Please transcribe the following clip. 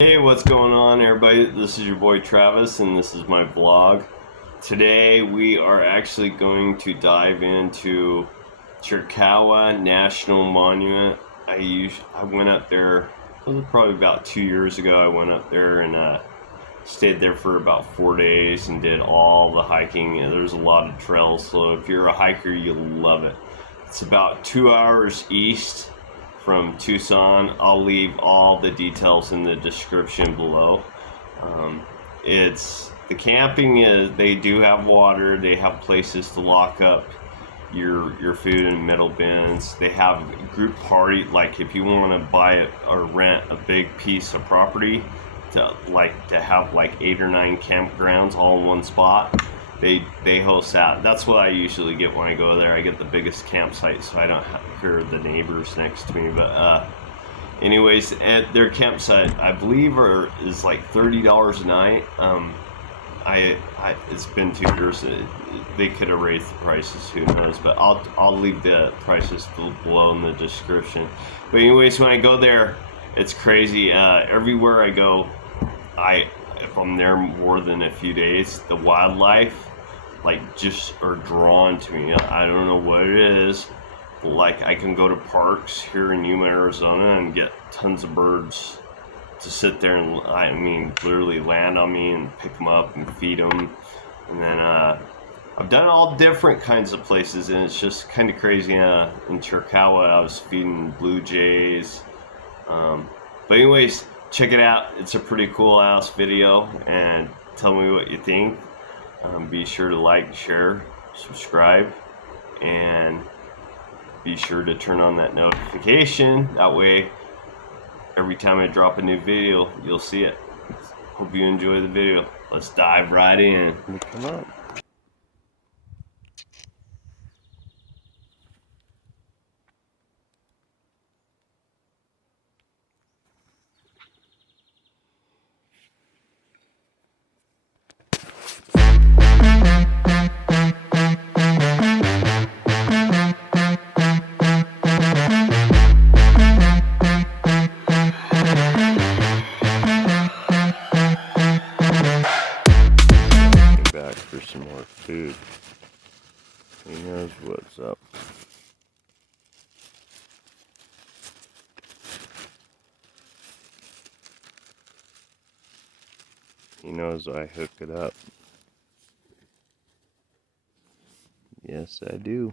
Hey, what's going on, everybody? This is your boy Travis, and this is my vlog. Today we are actually going to dive into Chiricahua National Monument. I went up there, it was probably about 2 years ago. I went up there and stayed there for about 4 days and did all the hiking. And there's a lot of trails, so if you're a hiker, you'll love it. It's about 2 hours east from Tucson. I'll leave all the details in the description below. The camping is, they do have water, they have places to lock up your food in metal bins. They have group party, like if you want to buy or rent a big piece of property to have like 8 or 9 campgrounds all in one spot. They host that. That's what I usually get when I go there. I get the biggest campsite, so I don't hear the neighbors next to me. But anyways, at their campsite, I believe is like $30 a night. It's been 2 years. They could have raised the prices, who knows? But I'll leave the prices below in the description. But anyways, when I go there, it's crazy. Everywhere I go, if I'm there more than a few days, the wildlife just are drawn to me. I don't know what it is, but I can go to parks here in Yuma, Arizona, and get tons of birds to sit there and literally land on me and pick them up and feed them. And then I've done all different kinds of places, and it's just kind of crazy. In Chiricahua, I was feeding blue jays. But anyways, check it out. It's a pretty cool ass video, and tell me what you think. Be sure to like, share, subscribe, and be sure to turn on that notification. That way, every time I drop a new video, you'll see it. Hope you enjoy the video. Let's dive right in. Come on. Back for some more food. He knows what's up. He knows I hook it up. Yes, I do.